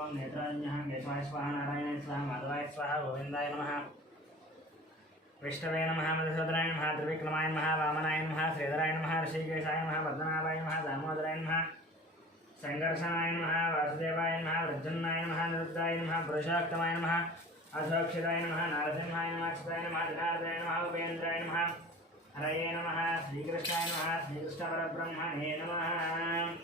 ओम नेत्राज्ञः केशवाय स्वाहा नारायणाय स्वाहा माधवाय स्वाहा गोविंदाय नमः विष्णवे नमः मधुसूदनाय नमः त्रिविक्रमाय नमः वामनाय नमः श्रीधराय नमः ऋषिकेशाय नमः पद्मनाभाय नमः दामोदराय नमः संघर्षणाय नमः वासुदेवाय नमः वृद्धन्नाय नमः निरुद्धाय नमः पुरुषोत्तमाय नमः अधोक्षिताय नमः नारसिंहाय नमः अच्युताय नमः जनार्दनाय नमः उपेन्द्राय नमः हरये नमः श्रीकृष्णाय नमः श्रीकृष्णपरब्रह्मणे नमः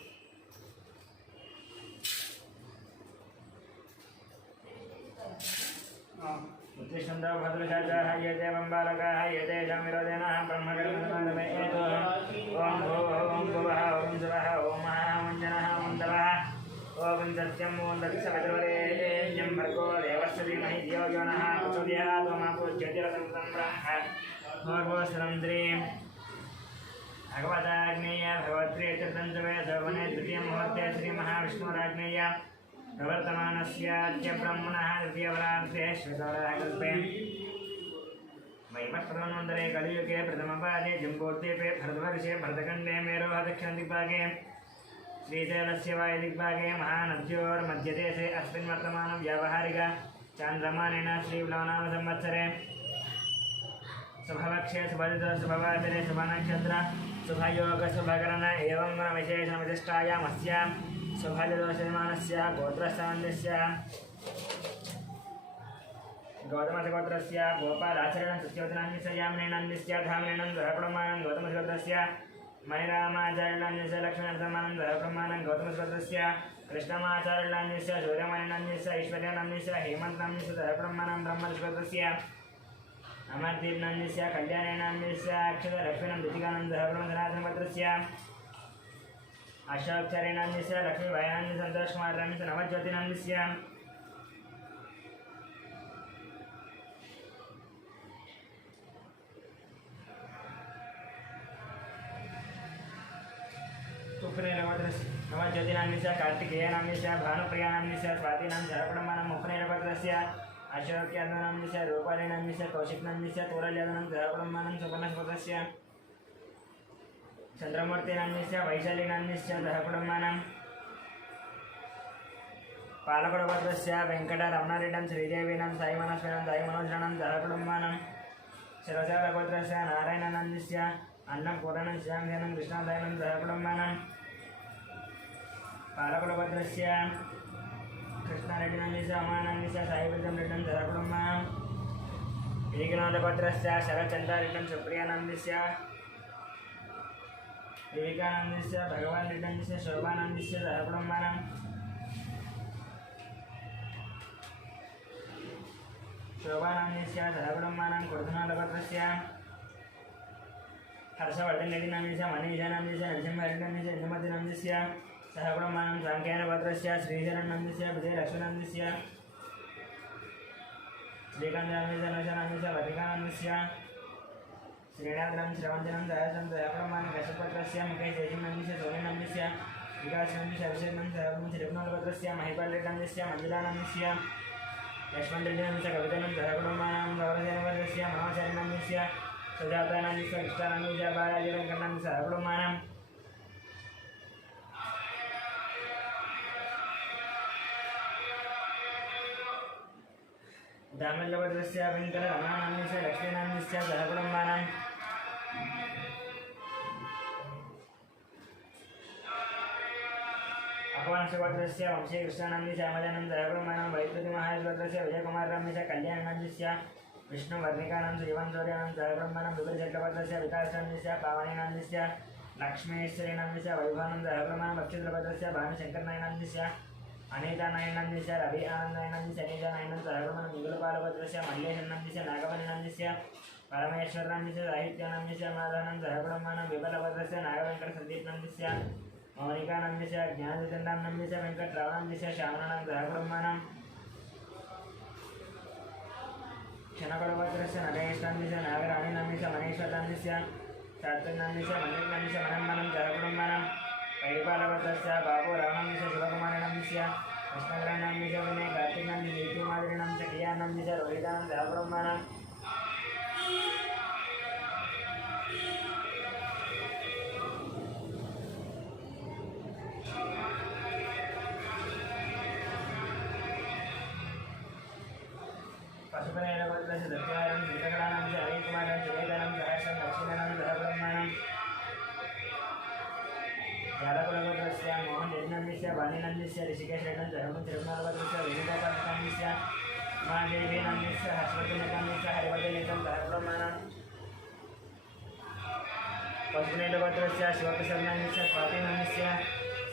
उत्तिष्ठन्तः भद्रशाचाः ये ते वम्बालकाः ये तेषां विरोधिनः ब्रह्मकर्मसमागमेतु ॐ भुवः ॐ शिवः ॐ महः ॐ जनः ॐ तवः ॐ सत्यम् ॐ तत्सवितुर्वरेण्यं भर्गो देवस्य धीमहि धियो यो नः प्रचोदयात् मातु ज्योतिरसं ब्रह्म भगवस्त्रं द्रीं भगवताग्नेय भगवत्रे चतुर्दन्तवे सवने द्वितीयमुहूर्ते श्रीमहाविष्णुराग्नेय प्रवर्तमानस्याद्य ब्रह्मणः द्वितीयवरार्थे श्वेतवराहकल्पे वैमत्प्रथमोत्तरे कलियुगे प्रथमपादे जम्बूद्वीपे भरतवर्षे भरतखण्डे मेरोः दक्षिणदिग्भागे श्रीशैलस्य वायुदिग्भागे महानद्योर्मध्यदेशे अस्मिन् वर्तमानव्यावहारिक चान्द्रमानेन श्रीप्लवनामसंवत्सरे शुभपक्षे शुभदितो शुभवासरे शुभनक्षत्र शुभयोग शुभकरण एवं विशेषविशिष्टायामस्यां शुभदिदोषमानस्य गोत्रस्थानस्य गौतमगोत्रस्य गोपालाचरणं सत्यवतनान्यस्य यामनेनान्यस्य धामनेनं धरप्रमाणं गौतमगोत्रस्य मणिरामाचार्यान्यस्य लक्ष्मणसमानं धरप्रमाणं गौतमगोत्रस्य कृष्णमाचार्यान्यस्य सूर्यमणिनान्यस्य ऐश्वर्यानान्यस्य हेमन्तनान्यस्य धरप्रमाणं ब्रह्मगोत्रस्य अमरदीपनान्यस्य कल्याणेनान्यस्य अक्षरलक्ष्मीनं दितिकानन्दः ब्रह्मसनातनगोत्रस्य अशोकचरेणान्यस्य लक्ष्मीबायान्यस्य सन्तोषकुमारान्यस्य नवज्योतिनान्यस्य नवज्योतिनान्यस्य कार्तिकेयनान्यस्य भानुप्रियानान्यस्य स्वातीनां धरपणमानं मुखनिरभद्रस्य अशोक्यादनान्यस्य रूपालीनान्यस्य कौशिकनान्यस्य तोरल्यादनं धरपणमानं सुवर्णस्पतस्य चंद्रमूर्तिनान्यस्य वैशालीनान्यस्य धरपणमानं पालकोडभद्रस्य वेङ्कटरमणारेड्डं श्रीदेवीनां साईमनस्विनं साईमनोजनं धरपणमानं शिरसागोत्रस्य नारायणनान्यस्य अन्नपूर्णं श्रीरामसेनं कृष्णदायनं धरपणमानं पालकोडभद्रस्य कृष्णारेड्डिनान्यस्य अमानान्यस्य साईविद्यं रेड्डं धरपणमानं वीगनोदभद्रस्य शरचन्द्रारेड्डं सुप्रियानान्यस्य विवेकानन्दस्य भगवान् रेड्डन्यस्य शोभानन्दस्य धरपणमानं शोभानन्दस्य धरपणमानं कुर्धनादभद्रस्य हर्षवर्धन रेड्डिनान्यस्य मनीषानान्यस्य नरसिंहरेड्डन्यस्य इंदुमतिनान्यस्य सहपणमानं साङ्ख्यानभद्रस्य श्रीधरनान्यस्य विजयलक्ष्मीनान्यस्य श्रीकान्तानन्दस्य नौशानान्यस्य वधिकानन्दस्य श्रीनाथनं श्रवञ्जनं दयाचं दयापणमानं कश्यपत्रस्य मुकेशेषिनान्यस्य सोमेनान्यस्य विकासनान्यस्य अभिषेकनं सहपणं श्रीरघुनाथभद्रस्य महिपालरेड्डन्यस्य मञ्जुलानान्यस्य यशवन्तरेड्डिनान्यस्य कवितानं दयापणमानं गौरसेनभद्रस्य मनोचारिणान्यस्य सुजातानान्यस्य कृष्णानान्यस्य बालाजीरङ्कनान्यस्य सहपणमानं दामल्लभद्रस्य वेङ्कटरमणानान्यस्य लक्ष्मीनान्यस्य सहपणमानं अपवांशभद्रस्य वंशीकृष्णानान्यस्य अमलानं सहपणमानं वैद्युतिमहाराजभद्रस्य विजयकुमारनान्यस्य कल्याणनान्यस्य विष्णुवर्णिकानं श्रीवंशौर्यानं सहपणमानं विपुलशेखरभद्रस्य विकासनान्यस्य पावनेनान्यस्य लक्ष्मीश्वरीनान्यस्य वैभवानं सहपणमानं अक्षिद्रभद्रस्य भानुशङ्करनायनान्यस्य अनितानायनान्यस्य रवि आनन्दनायनान्यस्य अनितानायनं सहपणमानं मुगुलपालभद्रस्य मल्लेशनान्यस्य नागवल्लिनान्यस्य परमेश्वरनान्यस्य साहित्यानान्यस्य माधवानं सहपणमानं विबलभद्रस्य नागवेङ्कटसन्दीपनान्यस्य मौनिकानान्यस्य ज्ञानचन्द्रानान्यस्य वेङ्कटरावनान्यस्य श्यामनानं सहपणमानं क्षणकलभद्रस्य नरेशनान्यस्य नागराणीनान्यस्य मनेश्वरनान्यस्य शास्त्रनान्यस्य मल्लिकनान्यस्य मनन्मानं सहपणमानं कैपालभद्रस्य बाबूरावनान्यस्य शिवकुमारनान्यस्य कृष्णकरनान्यस्य विनय कार्तिकनान्यस्य नीतिमादिनान्यस्य क्रियानान्यस्य रोहितानं सहपणमानं स्वामिनन्दस्य ऋषिकेशरणं धर्मं तिरुमलवत्रस्य वेणुगोपालनन्दस्य महादेवीनन्दस्य हर्षवर्धनन्दस्य हरिवर्धनितं धर्मब्रह्मणं पशुनीलगोत्रस्य शिवप्रसन्नन्दस्य स्वातिनन्दस्य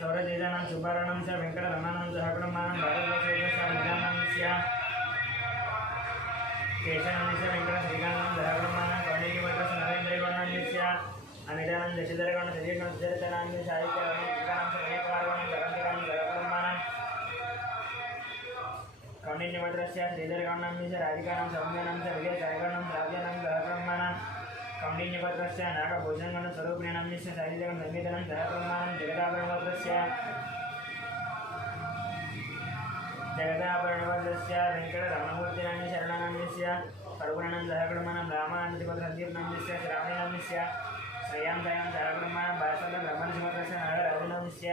सौरतेजानं सुब्बारणं च वेङ्कटरमणं धर्मब्रह्मणं भारतवर्षस्य विद्यानन्दस्य केशवनन्दस्य वेङ्कटश्रीकान्तं धर्मब्रह्मणं कौण्डिन्यगोत्रस्य नरेन्द्रगौडनन्दस्य अनिदानंद दशधरगण सजीवगण सुधरतनांद साहित्यगण विकानं सर्वेकारगण गणतिगण धर्मब्रह्मणं कौण्डिन्यगोत्रस्य श्रीधरगणनन्दस्य राधिकानं सौम्यानं च विजयसायगणं राव्यानं धर्मब्रह्मणं कौण्डिन्यगोत्रस्य नागभूषणगण स्वरूपिणीनन्दस्य साहित्यगण संगीतनं धर्मब्रह्मणं जगदाभरणगोत्रस्य वेङ्कटरमणमूर्तिनन्दस्य शरणनन्दस्य परुगुणनं धर्मब्रह्मणं रामानन्दगोत्रसन्दीपनन्दस्य श्रावणीनन्दस्य श्रेयां दयां धर्मब्रह्मणं भास्करं ब्रह्मणसिंहस्य नागराजनन्दस्य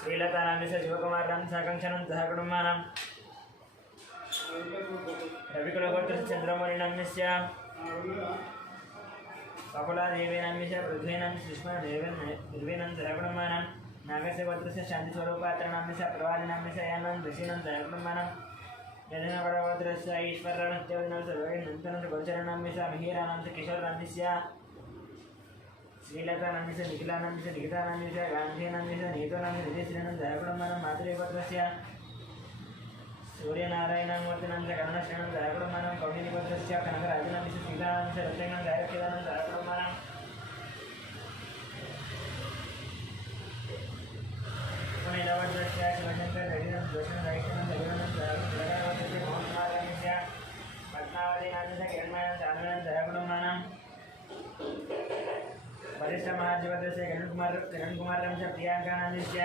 श्रीलतानन्दस्य शिवकुमारं साकंक्षनं धर्मब्रह्मणं रविकुलगोत्रस्य चन्द्रमौळिनन्दस्य ककुलादेवीनन्दस्य पृथ्वीनन्दस्य सुष्मादेवीनं धर्मब्रह्मणं नागस्य गोत्रस्य शान्तिस्वरूपात्रणन्दस्य प्रवादिनन्दस्य यानं ऋषीनं धर्मब्रह्मणं यजनगोत्रस्य ईश्वरनत्यवनन्दस्य सर्वैनन्दस्य गोचरणन्दस्य मिहिरानन्दस्य किशोरनन्दस्य श्रीलतानन्दस्य निखिलानन्दस्य निखितानन्दस्य गान्धीनन्दस्य नीतोनन्दस्य निजश्रीनं धर्मब्रह्मणं मातृगोत्रस्य सूर्यनारायणमूर्तिनन्दस्य करुणश्रीनं धर्मब्रह्मणं कौण्डिन्यगोत्रस्य कनकराजनन्दस्य श्रीकानन्दस्य रत्नगणं दैरक्षिदानं धर्मब्रह्मणं पुणेलवत्रस्य शिवशङ्कर हरिनं जोषणं रायक्षणं धर्मनं धर्मगणवत्रस्य मोहनकुमारनन्दस्य पद्मावतीनन्दस्य किरणमयं चानुनं धर्मब्रह्मणं वरिष्ठमहाधिपत्यस्य किरणकुमारनन्दस्य प्रियांकानन्दस्य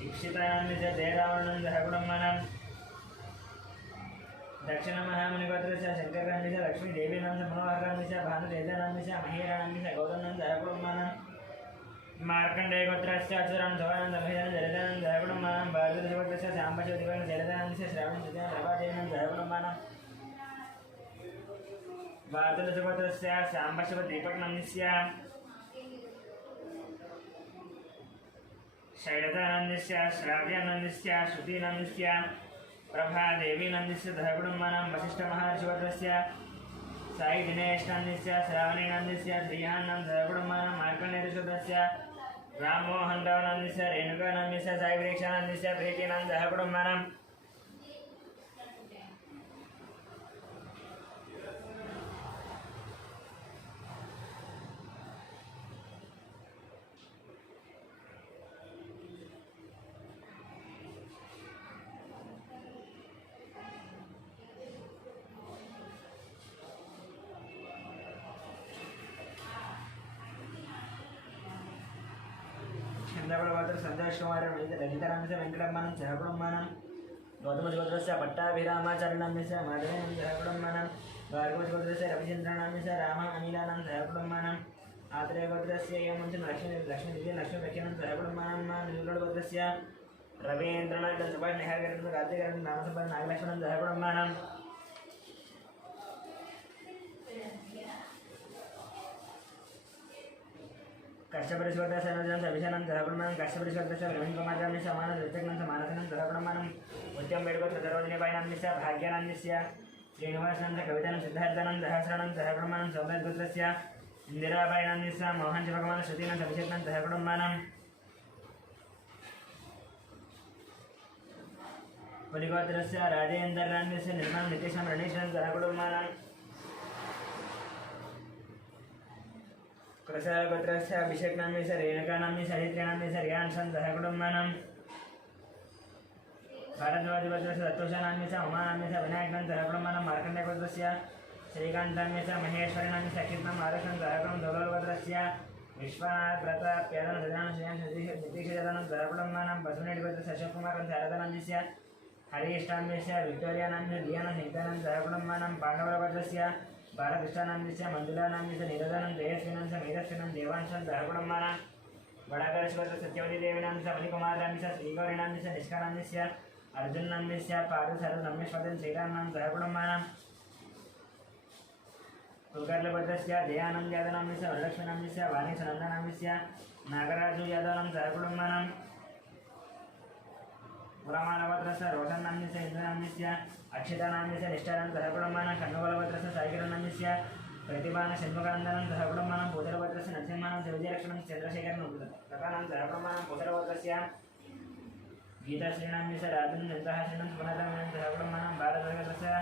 दीक्षितानन्दस्य जयरावणं धर्मब्रह्मणं दक्षिणमहामुनिगोत्रस्य शङ्करनन्दस्य लक्ष्मीदेवीनन्दस्य मनोहरनन्दस्य भानुतेजानन्दस्य महीरानन्दस्य गौतमनं धर्मब्रह्मणं मार्कण्डेयगोत्रस्य अचुरं धवानन्दमहिरं जलदानं धर्मब्रह्मणं भारतदेवगोत्रस्य साम्बशिवदेवं जलदानन्दस्य श्रावणसुतेन प्रभादेवनं धर्मब्रह्मणं भारतदेवगोत्रस्य साम्बशिवदीपकनन्दस्य शैलतानन्दस्य श्राव्यानन्दस्य श्रुतिनन्दस्य प्रभादेवीनन्दस्य धर्मब्रह्मणं वसिष्ठमहर्षिगोत्रस्य साई दिनेशनन्दस्य श्रावणीनन्दस्य श्रीहान्नं धर्मब्रह्मणं मार्कण्डेयगोत्रस्य राममोहनरावनन्दस्य रेणुकानन्दस्य साई वृक्षानन्दस्य प्रीतिनं धर्मब्रह्मणं चन्द्रप्रभातर सन्तोषकुमारं ललितानन्दस्य वेङ्कटरमणं धर्मब्रह्मणं गौतमगोत्रस्य पट्टाभिरामाचार्यनन्दस्य माधवेनं धर्मब्रह्मणं भार्गवगोत्रस्य रविचन्द्रनन्दस्य रामः अनिलानं धर्मब्रह्मणं आत्रेयगोत्रस्य एवं लक्ष्मीलक्ष्मीलक्ष्मीलक्ष्मीलक्ष्मीनं धर्मब्रह्मणं निलगोत्रस्य रवीन्द्रनाथं सुभाष नेहारकरं कार्तिकरं नामसंपन्न नागलक्ष्मणं धर्मब्रह्मणं कश्यपरिष्वरस्य अभिषानं धर्मब्रह्मणं कश्यपरिष्वरस्य प्रवीणकुमारस्य समानं ऋतग्नं मानसनं धर्मब्रह्मणं उत्तम वेडगोत्र सर्वजनीपायनन्दस्य भाग्यानन्दस्य श्रीनिवासनन्दस्य कवितानं सिद्धार्थानं सहस्रानं धर्मब्रह्मणं सौम्यगोत्रस्य इंदिराबायनन्दस्य मोहन शिवकुमार श्रुतिनं अभिषेकनं धर्मब्रह्मणं पुलिगोत्रस्य राजेन्द्रनन्दस्य निर्मलं नितीशं रणेशं धर्मब्रह्मणं कृषगोत्रस्य अभिषेकनन्दस्य रेणुकानन्दस्य हरित्रिनन्दस्य रियान्सं धर्मब्रह्मणं भारद्वाजगोत्रस्य दत्तोषानन्दस्य उमानन्दस्य विनायकं धर्मब्रह्मणं मार्कण्डेयगोत्रस्य श्रीकान्तनन्दस्य महेश्वरीनन्दस्य कीर्तनं आरुषं धर्मब्रह्मणं धौलगोत्रस्य विश्वनाथ प्रताप्यादनं सदानं नितीशजनं धर्मब्रह्मणं बसवनेडिगोत्रस्य अशोककुमारं शारदानन्दस्य हरीष्टानन्दस्य विक्टोरियानन्दस्य दियानं नित्यानन्दं धर्मब्रह्मणं पाण्डवगोत्रस्य बालकृष्णानन्दस्य मंजुलानन्दस्य निरदानं जयस्विनन्दस्य मेधस्विनं देवांशं धर्मब्रह्मणं वडाकरश्वरस्य सत्यवतीदेवीनन्दस्य मणिकुमारनन्दस्य श्रीगौरीनन्दस्य निष्कानन्दस्य अर्जुननन्दस्य पार्थसर्वसम्यश्वरं श्रीरामनं धर्मब्रह्मणं कुलकर्णभद्रस्य दयानंद यादवनाम्यस्य वरलक्ष्मीनाम्यस्य वाणीसनन्दनाम्यस्य नागराजु यादवनं सहकुटुम्बानां पुरमानभद्रस्य रोशन्नाम्यस्य इन्द्रनाम्यस्य अक्षितानाम्यस्य निष्ठानं सहकुटुम्बानां कन्नुबलभद्रस्य सायिकरनाम्यस्य प्रतिभान षण्मुखानन्दनं सहकुटुम्बानां पूजलभद्रस्य नरसिंहानं शिवजीलक्ष्मणं चन्द्रशेखरनं प्रकानं सहकुटुम्बानां पूजलभद्रस्य गीताश्रीनाम्यस्य राजनं चन्द्रहासिनं पुनरमेनं सहकुटुम्बानां भारतभद्रस्य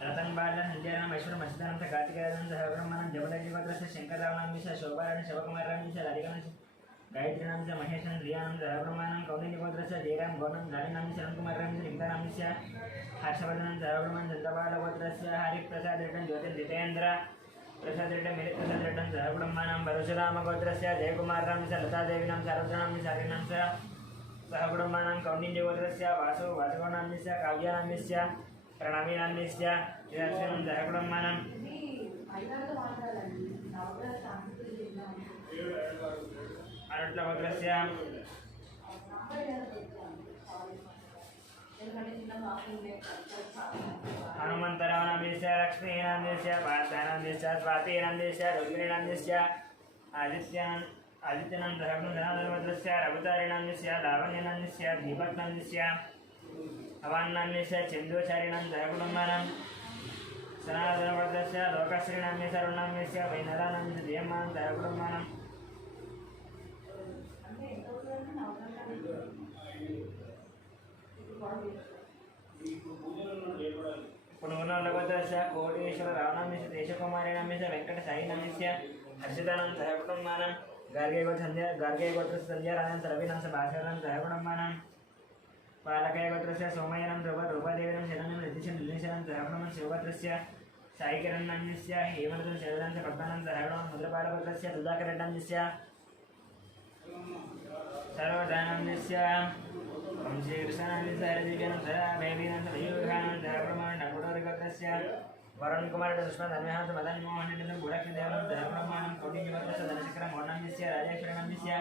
रतन बालन इंडियानाम ऐश्वर्य मस्जिदानंद कार्तिकेयनं सहकुटुम्बानां जबलजीभद्रस्य शंकररावनाम्यस्य शोभाराणि शिवकुमारनाम्यस्य राधिकानं गायत्रीनाम्यस्य महेशनं रियानं सहकुटुम्बानां कौंडिन्यभद्रस्य जयराम गौतम गालिनाम्यस्य शरणकुमारनाम्यस्य निकितानाम्यस्य हर्षवर्धनं सहकुटुम्बानां चन्द्रबालभद्रस्य हरिप्रसाद रेड्डन ज्योतिर्जितेन्द्र प्रसाद रेड्डन मेरिप्रसाद रेड्डन सहकुटुम्बानां परशुरामगोत्रस्य जयकुमारनाम्यस्य लतादेवीनां सारथनाम्यस्य हरिनाम्यस्य सहकुटुम्बानां कौंडिन्यभद्रस्य वासुगौनाम्यस्य काव्यानाम्यस्य प्रणवीनाम्यस्य चिराक्षरं सहकुटुम्बानां अनुट्लभद्रस्य हनुमन्तरावनाम्यस्य लक्ष्मीनाम्यस्य पार्थानाम्यस्य स्वातीनाम्यस्य रुक्मिणीनाम्यस्य आदित्यनं सहकुटुम्बानां रघुतारिणाम्यस्य लावण्यनाम्यस्य दीपक्नाम्यस्य अवान्नाम्यस्य चन्दुचारिणां सहकुटुम्बानां सनातनभद्रस्य लोकश्रीनाम्यस्य अरुणाम्यस्य वैनरानाम्यस्य धियमानं सहकुटुम्बानां पुनर्नभद्रस्य कोटेश्वर रावणाम्यस्य देशकुमारीनाम्यस्य वेङ्कटसायिनाम्यस्य हर्षितानां सहकुटुम्बानां गार्गेयगोत्रस्य सन्ध्यारायणं रवीनां भास्करां सहकुटुम्बानां पालकयगोत्रस्य सोमयनं रूपादेवीनं शरणं रतिशं निलेशनं सहकुटुम्बं शिवगोत्रस्य सायिकिरणनाम्यस्य हेमन्तं शरदां कल्पनां सहकुटुम्बं मुद्रपालगोत्रस्य सुधाकरनाम्यस्य सर्वदानाम्यस्य वंशीकृष्णानाम्यस्य हरिदिव्यानं सहभैवीनं सहयोगानं सहकुटुम्बं नकुटोरिगोत्रस्य वरुणकुमार दुष्मदन्यहां मदन्मोहनं गुडक्षदेवनं सहकुटुम्बानं कौटिन्यगोत्रस्य धनशेखरं मोहनाम्यस्य राजेश्वरनाम्यस्य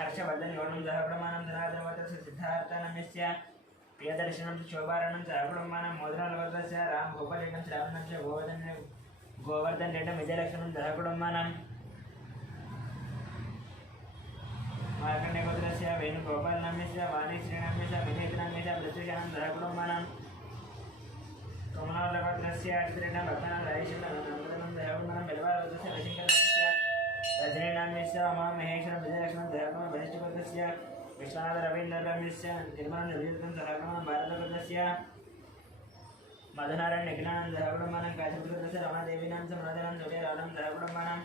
हर्षवर्धन गौणं सहकुटुम्बानां धनाधनवत्रस्य सिद्धार्थनाम्यस्य प्रियदर्शनं शोभाराणं सहकुटुम्बानां मोदनलभद्रस्य रामगोपालरेड्डं श्रावणस्य गोवर्धन रेड्डं विजयलक्ष्मणं सहकुटुम्बानां मार्कण्डेयगोत्रस्य वेणुगोपालनाम्यस्य वाणीश्रीनाम्यस्य विनेत्रनाम्यस्य पृथ्वीशानं सहकुटुम्बानां कमलालभद्रस्य अक्षितरेड्डं भक्तानां राजेश्वरनं सहकुटुम्बानां बेलवालभद्रस्य रविशङ्करनाम्यस्य रजनीनाम्यस्य उमामहेश्वरं विजयलक्ष्मणं सहकुटुम्बं वसिष्ठगोत्रस्य विश्वनाथ रवीन्द्रनाम्यस्य निर्मलं निर्विजतं सहकुटुम्बं भारतगोत्रस्य मधुनारायण निखिलानं सहकुटुम्बानां काशीपुत्रस्य रमादेवीनां च मनोदरां सूर्यरावणं सहकुटुम्बानां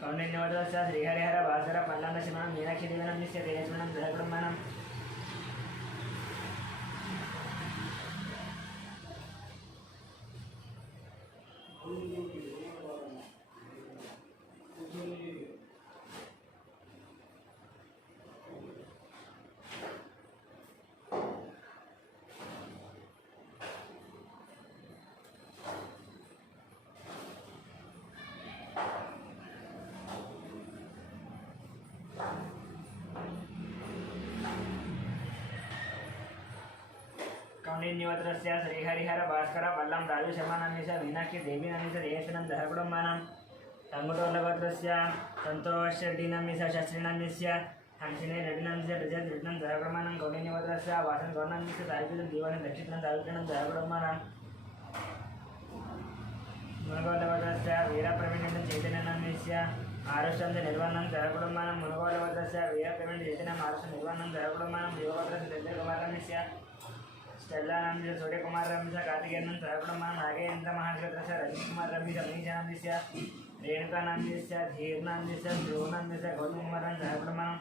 कौंडिन्यवद्रस्य श्रीहरिहर भास्कर पल्लानशिमानं मीनाक्षीदेवीनाम्यस्य तेजस्विनं सहकुटुम्बानां कौंडिन्यवद्रस्य श्रीहरिहर भास्कर पल्लं राजशर्मानाम्यस्य मीनाक्षी देवीनाम्यस्य तेजस्विनं सहकुटुम्बानां तङ्गुटोर्लभद्रस्य सन्तोषरेड्डीनाम्यस्य शास्त्रीनाम्यस्य हंसिनी रेड्डीनाम्यस्य प्रजयरेड्डीनं सहकुटुम्बानां कौंडिन्यवद्रस्य वासन गौरनाम्यस्य साहित्यं दीवानं दक्षिणं साहित्यं सहकुटुम्बानां मुनगोलभद्रस्य वीरप्रवीणं चैतन्यनाम्यस्य आरुषं निर्वाणं सहकुटुम्बानां मुनगोलभद्रस्य वीरप्रवीण चैतन्यम् आरुषं निर्वाणं सहकुटुम्बानां योगभद्रस्य चन्द्रकुमारनाम्यस्य स्टेल्लानाम्यस्य सूर्यकुमारनाम्यस्य कार्तिकेयनं सहकुटुम्बानां नागेन्द्र महागोत्रस्य रजनीकुमारनाम्यस्य मनीषानाम्यस्य रेणुकानाम्यस्य धीर्नाम्यस्य ध्रुवनाम्यस्य गौतमकुमारं सहकुटुम्बानां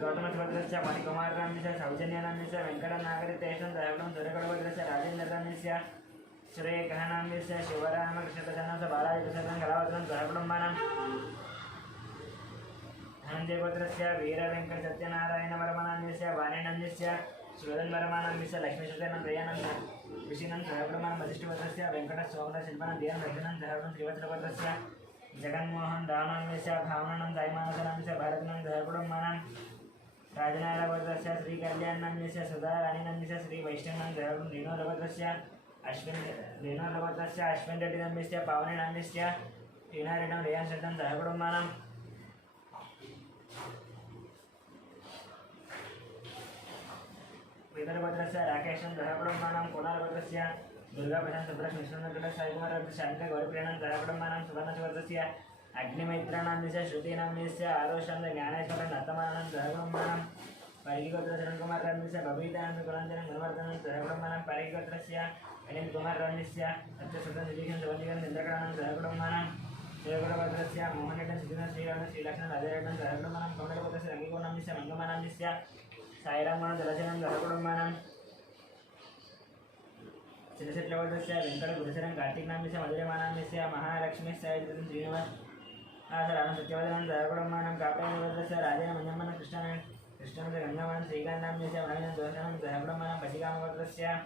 गौतमभद्रस्य मणिकुमारनाम्यस्य सौजन्यनाम्यस्य वेङ्कटनागरितेशं सहकुटुम्बं सूर्यकुलभद्रस्य राजेन्द्रनाम्यस्य सुरेखनाम्यस्य नाम्यस्य शिवरामकृष्णप्रसन्नं बालाजि प्रसन्नं कलावतनं सहकुटुम्बानां धनञ्जयगोत्रस्य वीरवेङ्कटसत्यनारायणवर्मनाम्यस्य वाणिनन्द्यस्य शिवधन्वर्मनाम्यस्य लक्ष्मीशतेनं दयानन्दं विशिनं सहकुटुम्बानां वसिष्ठगोत्रस्य वेङ्कटसोमशिल्पनं देयं दक्षिणं सहकुटुं श्रीवत्सगोत्रस्य जगन्मोहन दानाम्यस्य भावनानं दायमानसनाम्यस्य भारतनं सहकुटुम्बानां राजनारायणगोत्रस्य श्रीकल्याणनाम्यस्य सदाराणीनाम्यस्य श्रीवैष्णवनं सहकुटुं रेणुगोत्रस्य अश्विन रेड्डिनाम्यस्य पावनीनाम्यस्य टीनारेड्डं रेयाशतं सहकुटुम्बानां वेदरगोत्रस्य राकेशं सहकुटुम्बानां कोणारगोत्रस्य दुर्गाप्रशान्त सुब्रह्मण्यकृष्णगोत्रस्य साईकुमार शान्त गौरीप्रियाणं सहकुटुम्बानां सुवर्णगोत्रस्य अग्निमैत्राणाम्यस्य श्रुतीनाम्यस्य आरोषं ज्ञानेश्वरं नतमानं सहकुटुम्बानां परिगिगोत्रशरणकुमारराम्यस्य बबीतानन्द कुलाञ्जनं गुणवर्धनं सहकुटुम्बानां परिगिगोत्रस्य अनिल कुमारराम्यस्य सत्यसुतं सुदीक्षं सुवन्दिकं चन्द्रकरानं सहकुटुम्बानां शिवगुरुगोत्रस्य मोहनरेड्डं सुधीनं श्रीरामं श्रीलक्ष्मणं राजारेड्डं सहकुटुम्बानां कौण्डलगोत्रस्य रङ्गिकोणाम्यस्य मङ्गमानाम्यस्य साईरामण जलचनं सहकुटुम्बानां श्रीशैलगोत्रस्य वेङ्कटगुरुशरं कार्तिकनाम्यस्य मधुरमानाम्यस्य महालक्ष्मीस्य श्रीनिवासराणं सत्यवदनं सहकुटुम्बानां कापयगोत्रस्य राजेन मञ्जम्मनं कृष्णं गङ्गामनं श्रीकान्तनाम्यस्य भाविनं दोषनं सहकुटुम्बानां पशिकामगोत्रस्य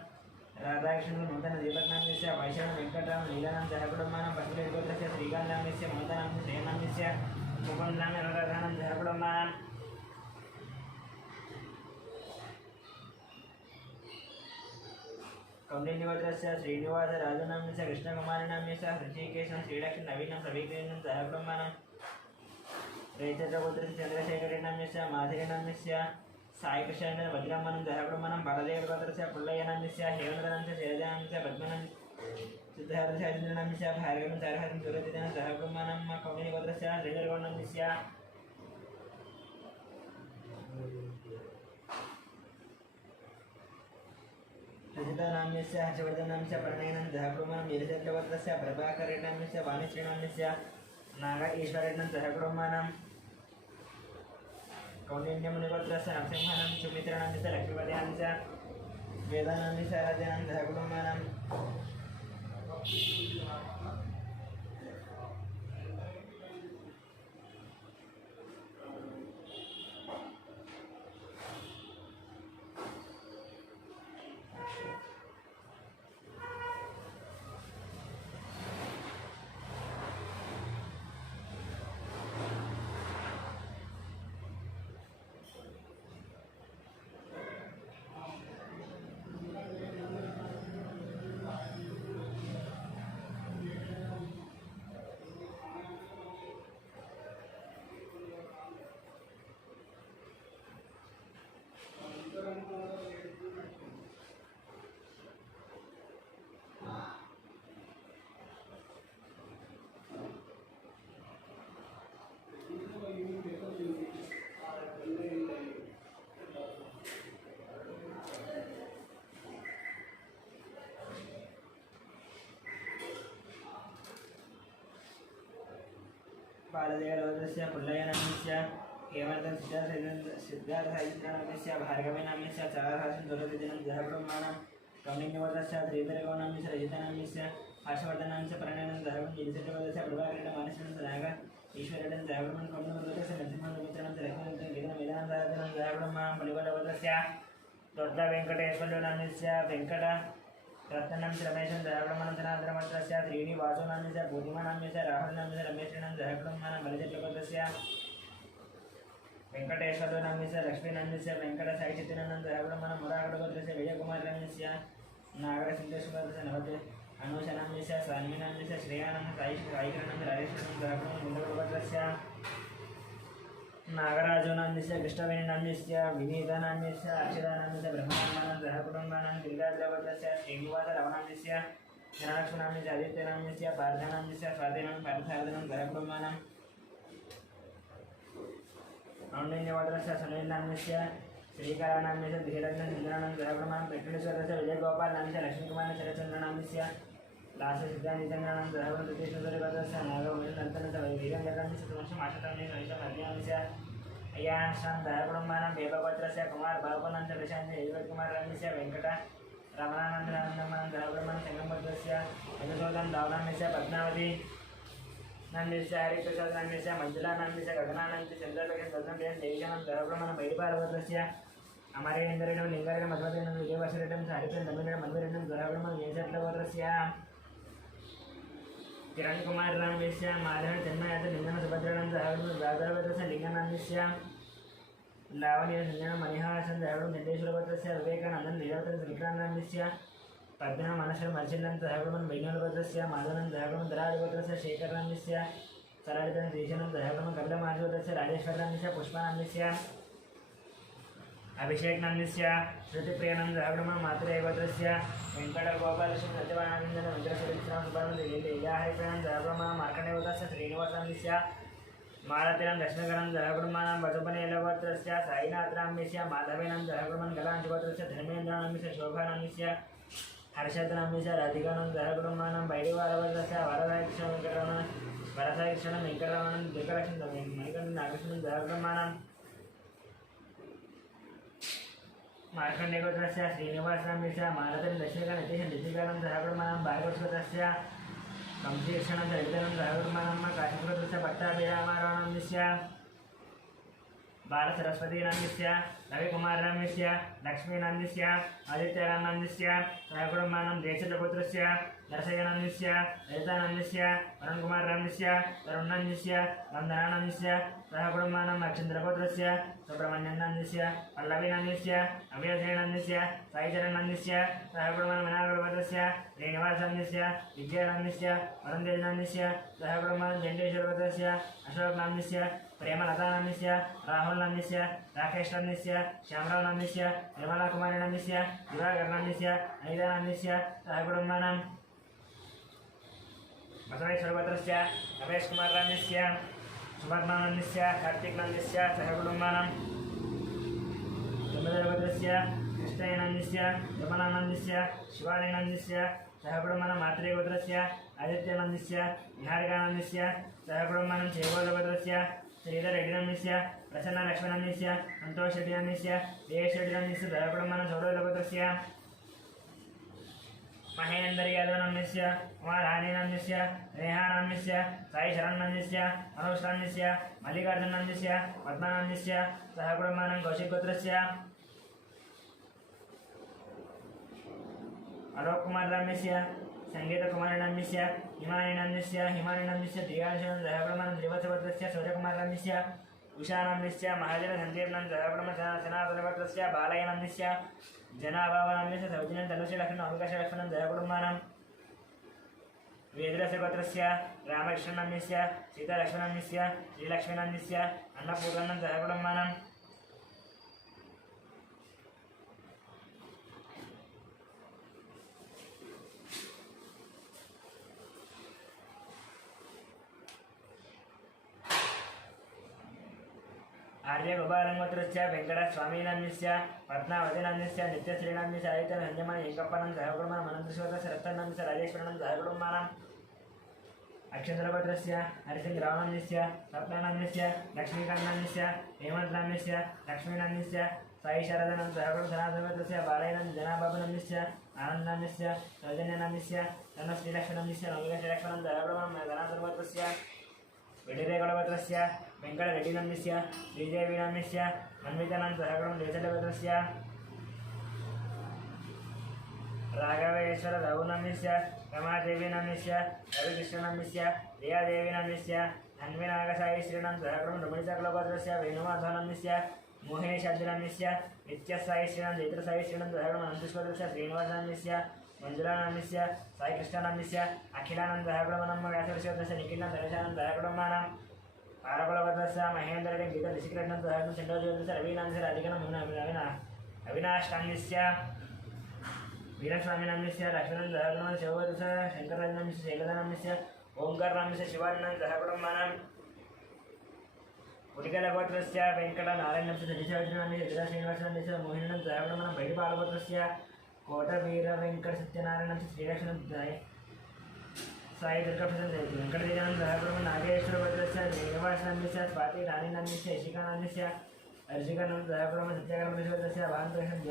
राधाकृष्णं नूतन दीपकनाम्यस्य वैष्णव वेङ्कटराम लीलानां सहकुटुम्बानां पशुरेड्डिगोत्रस्य श्रीकान्तनाम्यस्य ममतानाम्यस्य जयनाम्यस्य मुकुन्दनाम्यराधानं सहकुटुम्बानां कौण्डिन्यगोत्रस्य श्रीनिवासराजुनाम्यस्य कृष्णकुमारनाम्यस्य हृषिकेशं श्रीलक्ष्मण नवीनं सवीकरणं सहकुटुम्बानां रैचन्द्रगोत्रस्य चन्द्रशेखरनाम्यस्य माधुरीनाम्यस्य साईकृष्णेन्द्र वज्रमनं सहकुटुम्बानां बलदेवगोत्रस्य पुल्लयनाम्यस्य हेमन्तनाम्यस्य शैलजानाम्यस्य पद्मनं सिद्धहरशैलेन्द्रनाम्यस्य भार्गवं चारहरं सुरजितं सहकुटुम्बानां कौण्डिन्यगोत्रस्य श्रीधरगौडनाम्यस्य रजितानाम्यस्य हर्षवर्धनाम्यस्य प्रणयनं सहकुटुम्बानां वीरचन्द्रगोत्रस्य प्रभाकरेड्डनाम्यस्य वाणिश्रीनाम्यस्य नाग ईश्वरेड्डं सहकुटुम्बानां कौण्डिन्यमुनिगोत्रस्य नरसिंहानां सुमित्रनाम्यस्य लक्ष्मीपतिनाम्यस्य वेदानाम्यस्य आराध्यानां सहकुटुम्बानां बालदेवगोत्रस्य पुल्लयनाम्यस्य हेमन्तं सिद्धार्थहरिन्द्रनाम्यस्य भार्गवीनाम्यस्य चारहासं दुरदिनं सहकुटुम्बानां कौण्डिन्यगोत्रस्य श्रीधरगौडनाम्यस्य रजितानाम्यस्य हर्षवर्धनाम्यस्य प्रणयनं सहकुटुं गिरिशेट्टगोत्रस्य प्रभाकरेड्डं मानसनं नाग ईश्वरेड्डं सहकुटुं कौण्डिन्यगोत्रस्य नरसिंहगोत्रस्य लक्ष्मीपतिनां वेदान्ताराधनं सहकुटुम्बानां पलिगोलगोत्रस्य दोड्डवेङ्कटेश्वरनाम्यस्य वेङ्कट रत्नं रमेशं सहकुटुम्बानां जनार्दनगोत्रस्य श्रीनिवासनाम्यस्य पूर्णिमानाम्यस्य राहुलनाम्यस्य रमेशनं सहकुटुम्बानां बलिचट्टगोत्रस्य वेङ्कटेश्वरनाम्यस्य लक्ष्मीनाम्यस्य वेङ्कटसाईचित्तनं सहकुटुम्बानां मुरागडगोत्रस्य विजयकुमारनाम्यस्य नागरसिद्धेश्वरस्य नवते अनुषनाम्यस्य सान्वीनाम्यस्य श्रेयानं साईकरणं राजेश्वरं सहकुटुं गुण्डगोत्रस्य नागराजनाम्यस्य कृष्णवेणीनाम्यस्य विनीतानाम्यस्य अक्षरानाम्यस्य ब्रह्माण्डानां सहकुटुम्बानां गिरिराजगोत्रस्य श्रीनिवासरावनाम्यस्य जनलक्ष्मणाम्यस्य आदित्यनाम्यस्य पार्थानाम्यस्य स्वातिनां पार्थार्दनं सहकुटुम्बानां कौण्डिन्यगोत्रस्य सुनीलनाम्यस्य श्रीकरानाम्यस्य धीरजनं चन्द्राणां सहकुटुम्बानां प्रकृतिश्वरस्य विजयगोपालनाम्यस्य लक्ष्मीकुमारस्य शरचन्द्रनाम्यस्य लाससिद्धानिचन्द्राणां सहकुटुं तृतीयश्वरगोत्रस्य नागवंशनर्तनस्य वीरङ्गनाम्यस्य सुमक्षमाशताम्यस्य नैषमर्याम्यस्य अय्याशां सहकुटुम्बानां देवगोत्रस्य कुमारबाहुनां च प्रशान्ति कुमारराम्यस्य वेङ्कट रमणानन्दनानन्दमनं धर्मब्रह्मणं संगमभद्रस्य यजसोदं दावनान्यस्य पद्मावती नन्दस्य हरिप्रसाद नन्दस्य मंजुलानन्दस्य गगनानन्दस्य चन्द्रलक्ष्मी दत्तप्रियं देवीशानं धर्मब्रह्मणं बैडिपार्वतस्य अमरेन्द्रेण लिङ्गारेण मध्वतेन विजयवासरेण हरिप्रियं तमिळेण मन्दिरेण धर्मब्रह्मणं वेंकटवर्धस्य किरण कुमार रामस्य माधव जन्मयात लिंगन सुभद्रानंद राघवस्य लिंगनानंदस्य लावण्य संजन मणिहासन राघव चंदेश्वरभद्रस्य विवेकानंदन लीलावतन विक्रांतस्य पद्मन मनसर मर्चनंद राघवन वैनलभद्रस्य माधवनंद राघवन दराजभद्रस्य शेखरनंदस्य सराजन देशनंद राघवन कपिलमाधवस्य राजेश्वरनंदस्य पुष्पानंदस्य अभिषेक नंदस्य श्रुतिप्रियानंद राघवन मातृभद्रस्य वेंकट गोपालकृष्ण सत्यवानंदन वेंकटेश्वरकृष्ण सुब्रह्मण्य हरिप्रियानंद राघवन मार्कण्डेयवतस्य श्रीनिवासनंदस्य मालतीनं दक्षिणकरं राघवमानं वसुपनेलवत्रस्य साईनाथराम्यस्य माधवेनं राघवन गलांशवत्रस्य धर्मेन्द्रानंदस्य शोभानंदस्य हर्षदनंदस्य राधिकानं राघवमानं बैडिवारवत्रस्य वरदाकृष्ण वेंकटरमण वरदाकृष्ण वेंकटरमण दुर्गलक्ष्मी मणिकंठ नागकृष्ण राघवमानं मार्कण्डेयवत्रस्य श्रीनिवासराम्यस्य मालतीनं दक्षिणकरं नितिकानं राघवमानं भागवतस्य कंसीक्षणं दलितानं राघवमानं काशीपुरस्य पट्टाभिरामारावणस्य बालसरस्वतीनन्दस्य रविकुमारनन्दस्य लक्ष्मीनन्दस्य आदित्यनन्दस्य राघवमानं देशपुत्रस्य नरसयनन्दस्य ललितानन्दस्य अरुणकुमारनन्दस्य तरुणनन्दस्य वन्दनानन्दस्य राघवमानं अक्षन्द्रपुत्रस्य सुब्रह्मण्यनन्दस्य पल्लवीनन्दस्य अभयसेनन्दस्य साईचरणनन्दस्य राघवमानं विनायकपुत्रस्य श्रीनिवासनन्दस्य विजयानन्दस्य वरुणदेवनन्दस्य राघवमानं जयेश्वरपुत्रस्य अशोकनन्दस्य प्रेमलतानन्दस्य राहुलनन्दस्य राकेशनन्दस्य श्यामरावनन्दस्य निर्मलाकुमारीनन्दस्य दिवाकरनन्दस्य अनितानन्दस्य राघवमानं बसवेश्वरभद्रस्य रमेशकुमारनन्दस्य सुभद्रानन्दस्य कार्तिकनन्दस्य सहकुटुम्बानां जमदरभद्रस्य कृष्णयनन्दस्य यमनानन्दस्य शिवानन्दस्य सहकुटुम्बानां मातृगोत्रस्य आदित्यनन्दस्य निहारिकानन्दस्य सहकुटुम्बानां जयगोत्रभद्रस्य श्रीधररेड्डिनन्दस्य प्रसन्नलक्ष्मणन्दस्य सन्तोषरेड्डिनन्दस्य देशरेड्डिनन्दस्य सहकुटुम्बानां सौरभद्रस्य महेंद्र यादवनन्दस्य कुमारहानिनन्दस्य रेहानन्दस्य साईशरणनन्दस्य मनोजनन्दस्य मल्लिकार्जुननन्दस्य पद्मानन्दस्य सहकुटुम्बानां कौशिकगोत्रस्य अलोककुमारनन्दस्य संगीतकुमारनन्दस्य हिमानीनन्दस्य दिव्यांशनं सहकुटुम्बानां त्रिवत्सभद्रस्य सूर्यकुमारनन्दस्य उषानन्दस्य महाजनसन्दीपनन्दस्य सनातनभद्रस्य बालयनन्दस्य जनाभावनन्दस्य सौजन्यं तनुश्री लक्ष्मण अवकाशलक्ष्मणं दयाकुटुम्बानां वेदरस्य गोत्रस्य रामकृष्णनन्दस्य सीतालक्ष्मणनन्दस्य श्रीलक्ष्मीनन्दस्य अन्नपूर्णं दयाकुटुम्बानां आर्यगोपालंगोत्रस्य वेंकटस्वामीनन्दस्य पद्मावतीनन्दस्य नित्यश्रीनन्दस्य आदित्यनन्दमन एकप्पनं सहकुटुम्बानां अनन्तश्वरस्य रत्ननन्दस्य राजेश्वरनं सहकुटुम्बानां अक्षन्द्रभद्रस्य हरिसिंहरावनन्दस्य स्वप्नानन्दस्य लक्ष्मीकान्तनन्दस्य हेमन्तनन्दस्य लक्ष्मीनन्दस्य साईशरदनं सहकुटुम्बसनातनभद्रस्य बालयनन्दस्य जनाबाबुनन्दस्य आनन्दनन्दस्य सौजन्यनन्दस्य तन्नश्रीलक्ष्मणनन्दस्य नवमीलक्ष्मणं सहकुटुम्बानां धनातनभद्रस्य विडिरेगौडभद्रस्य वेंकटरेड्डिनन्दस्य श्रीदेवीनन्दस्य मन्वितानं सहकुटुम्बं देशभद्रस्य राघवेश्वर रघुनन्दस्य रमादेवीनन्दस्य रविकृष्णनन्दस्य रियादेवीनन्दस्य धन्वीनागसायीश्रीनं सहकुटुम्बं रमणीचक्रभद्रस्य वेणुमाधवनन्दस्य मोहिनीशाब्दिनन्दस्य नित्यसायीश्रीनं जैत्रसायीश्रीनं सहकुटुम्बं अनन्तश्वरस्य श्रीनिवासनन्दस्य मंजुलानन्दस्य साईकृष्णानन्दस्य अखिलानन्द सहकुटुम्बानां व्यासविश्वस्य निखिलानन्द धनेशानन्द सहकुटुम्बानां पारकुलभद्रस्य महेन्द्रेण गीता ऋषिकृष्णं सहकुटुम्बं चन्द्रज्योतिस्य रवीनन्दस्य राधिकानं अविनाशनन्दस्य वीरस्वामीनन्दस्य लक्ष्मणं सहकुटुम्बं शिवभद्रस्य शङ्करनन्दस्य शैलदानन्दस्य ओंकारनन्दस्य शिवानन्दं सहकुटुम्बानां पुलिकलगोत्रस्य वेंकटनारायणस्य सतीशवज्रनन्दस्य श्रीनिवासनन्दस्य मोहिनीनं सहकुटुम्बानां बैडिपालगोत्रस्य कोटवीर वेंकट सत्यनारायण श्रीलक्ष्मण साई दुर्गाप्रसाद वेंकटदेवानंद सहकुटुम्बं नागेश्वरभद्रस्य निवासनन्दस्य स्वाति राणीनन्दस्य इशिकानन्दस्य अर्जिकानन्द सहकुटुम्बं सत्याग्रभद्रस्य भानुप्रकाशं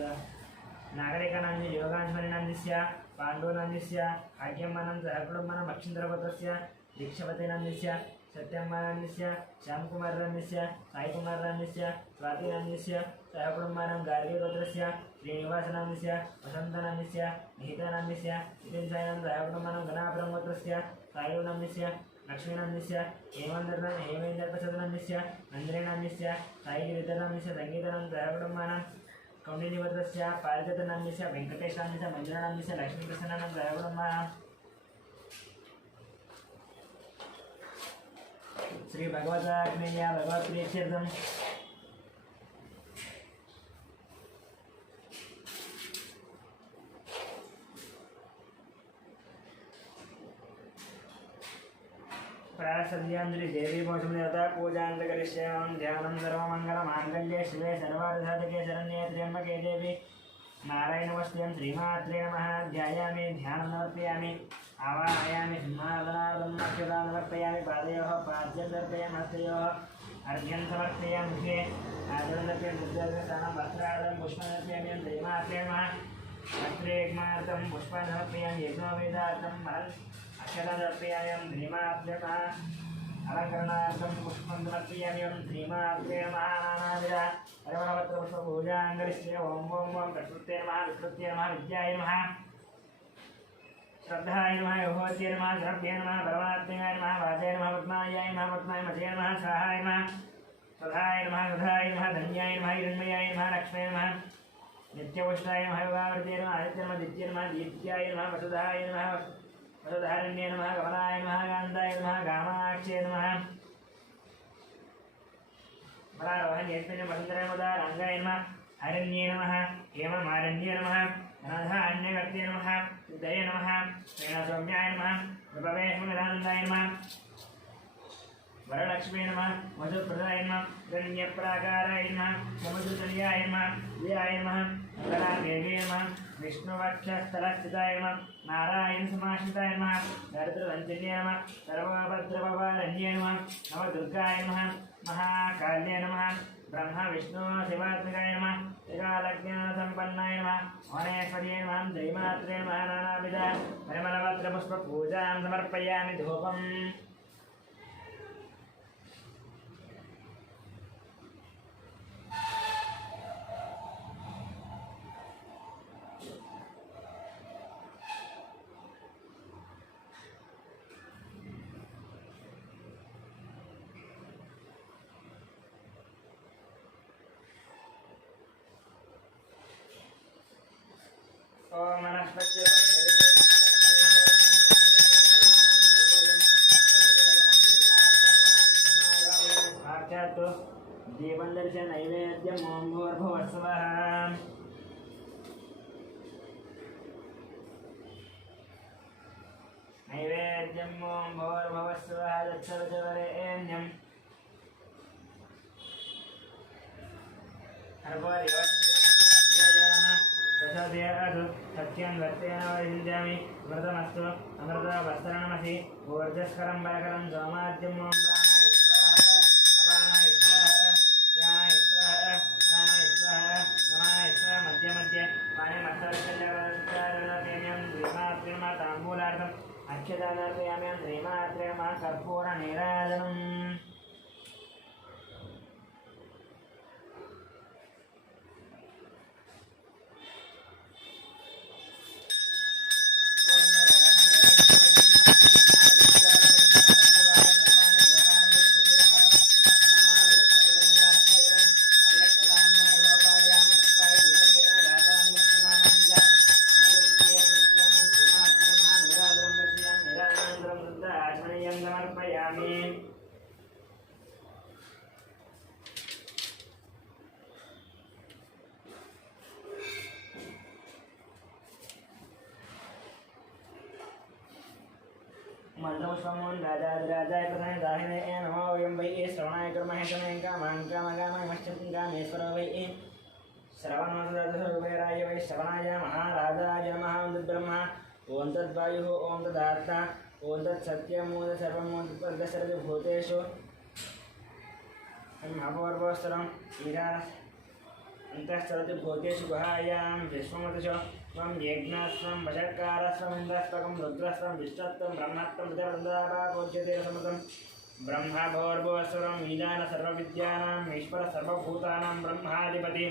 नागरिकानन्दि योगांशमणिनन्दस्य पाण्डुनन्दस्य भाग्यम्मानं सहकुटुम्बानां अक्षिन्द्रपत्रस्य दीक्षपतिनन्दस्य सत्यम्मानन्दस्य श्यामकुमारनन्दस्य साईकुमारनन्दस्य स्वातिनन्दस्य सहकुटुम्बानां गार्गीगोत्रस्य श्रीनिवासनन्दस्य वसन्तनन्दस्य निहितानन्दस्य नितिनसायनं सहकुटुम्बानां गणापुरगोत्रस्य सायुनन्दस्य लक्ष्मीनन्दस्य हेमेन्द्रप्रसादनन्दस्य नन्दिनीनन्दस्य साईगिरिधरनन्दस्य संगीतानं सहकुटुम्बानां कौण्डिन्यगोत्रस्य पारिजातनन्दस्य वेङ्कटेशानन्दस्य मञ्जुनानन्दस्य लक्ष्मीप्रसन्नानं सहकुटुम्बानां श्री भगवताग्नेय भगवत्प्रीत्यर्थं प्रासद्यांजलि देवी भोजम देवता पूजांत करिष्यामि ध्यानं सर्वमंगलमांगल्ये शिवे सर्वार्थसाधके शरण्ये त्र्यंबके देवी नारायणवस्त्यं श्रीमात्रे नमः ध्यायामि ध्यानं समर्पयामि आवाहयामि सिंहासनार्थं नक्षत्रान् समर्पयामि पादयोः पाद्यं दर्पयामि हस्तयोः अर्घ्यं समर्पयामि मुखे आदरदर्पयामि दुर्दर्शनं वस्त्रार्थं पुष्पं समर्पयामि श्रीमात्रे नमः वस्त्रेग्मार्थं पुष्पं समर्पयामि यज्ञोपवीतार्थं महत् अक्षतां समर्पयामि श्रीमात्रे नमः अलङ्करणार्थं पुष्पं समर्पयामि श्रीमात्रे नमः नानाविध परमपत्रपुष्पपूजां करिष्ये ॐ प्रकृते नमः विकृत्ये नमः विद्याय नमः श्रद्धाय नमः योगवत्ये नमः श्रद्धे नमः परमात्मने नमः वाचाय नमः पद्माय नमः पद्माय मचे नमः स्वाहाय नमः स्वधाय नमः सुधाय नमः धन्याय नमः हिरण्मयाय नमः लक्ष्मे नमः नित्यपुष्टाय नमः योगावर्ते नमः आदित्य नमः दित्ये नमः दीप्त्याय नमः वसुधाय नमः वसुधारण्ये नमः कमलाय नमः कान्ताय नमः कामाक्षे नमः बलारोहण्येष्मिन् वसुन्धराय रङ्गाय नमः हरण्ये नमः हेममारण्ये नमः अनाथान्यगत्ये नमः सिद्धये नमः प्रेणसौम्याय नमः विभवेश्वरानन्दाय नमः वरलक्ष्मी नमः मधुप्रदाय नमः गण्यप्राकाराय नमः समुद्रतल्याय नमः विजयाय नमः कलादेव्ये नमः विष्णुवक्षस्थलस्थिताय नमः नारायणसमाश्रिताय नमः दरिद्ररञ्जन्ये नमः सर्वभद्रभवारण्ये नमः नवदुर्गाय नमः महाकाल्ये नमः ब्रह्म विष्णु शिवात्मिकाय नमः त्रिकालज्ञानसम्पन्नाय नमः वनेश्वर्ये नमः दैमात्रे नमः नानाविध परिमलपत्रपुष्पपूजां समर्पयामि धूपम् ओम वनस्पति साक्षात् दीपं दर्शय नैवेद्यम् ओं भूर्भुवस्सुवः नैवेद्यम् ओं भूर्भुवस्सुवः दक्षवरेण्यम् प्रसादयातु सत्यं वर्तेन वैविन्द्यामि अमृतमस्तु अमृतवस्त्रणमसि ऊर्जस्करं बलकरं सोमाद्यं ॐ प्राणाय स्वाहा अपानाय स्वाहा ज्ञानाय स्वाहा ज्ञानाय स्वाहा नमाय स्वाहा मध्ये मध्ये पाणिमस्तकल्याणं श्रीमात्रेण ताम्बूलार्थम् अक्षतानर्पयामि श्रीमात्रेण कर्पूरनीराजनम् मंत्रपुष्पमोन् राजाधिराजाय प्रधाने दाहिने नमो वयं वै श्रवणाय कर्महे तमें कामेश्वरो वै श्रवणोदराय वै श्रवणाय महाराजाय नमः ब्रह्मा ओं तद्वायुः ओं तदात्मा ओं तत्सत्यम् ओं सर्वम् ओं सर्वभूतेषु अपूर्वस्तरं अन्तःचरति भूतेषु गुहायां विश्वमतिशो त्वं यज्ञस्त्वं वषट्कारस्त्वम् इन्द्रस्त्वं रुद्रस्त्वं विष्णुत्वं ब्रह्मत्वं पूज्यते समृतं ब्रह्मा भोर्भुवस्वरं ईशान सर्वविद्यानाम् ईश्वर सर्वभूतानां ब्रह्माधिपति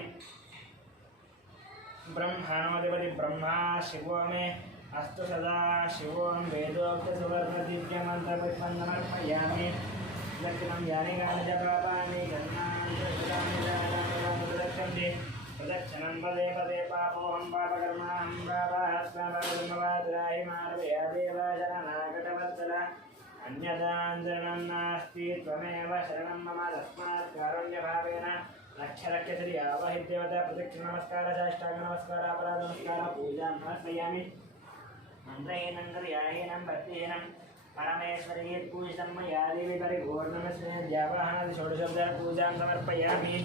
ब्रह्माणोऽधिपति ब्रह्मा शिवो मे अस्तु सदा शिवों वेदोक्तसुवर्णदिव्यमन्त्रपुष्पं समर्पयामि दक्षिणं यानि कानि च पापानि जन्मान्तरक्षन्ति प्रदक्षिणं पदे पदे पापोऽहं पापकर्माहं पापास्मभगर्मवादराहि मार्गयादेव शरणागतवत्सल अन्यदाञ्जनं नास्ति त्वमेव शरणं मम तस्मात् कारुण्यभावेन रक्ष रक्ष श्री आवहिदेवता प्रदक्षिण नमस्कार साष्टांग नमस्कार अपराध नमस्कार पूजा समर्पयामि मन्त्रहीनं क्रियाहीनं भक्तिहीनं परमेश्वरी पूजितं मया देवी परिपूर्णमस्मै द्यावाहनादि षोडशोपचार पूजां समर्पयामि।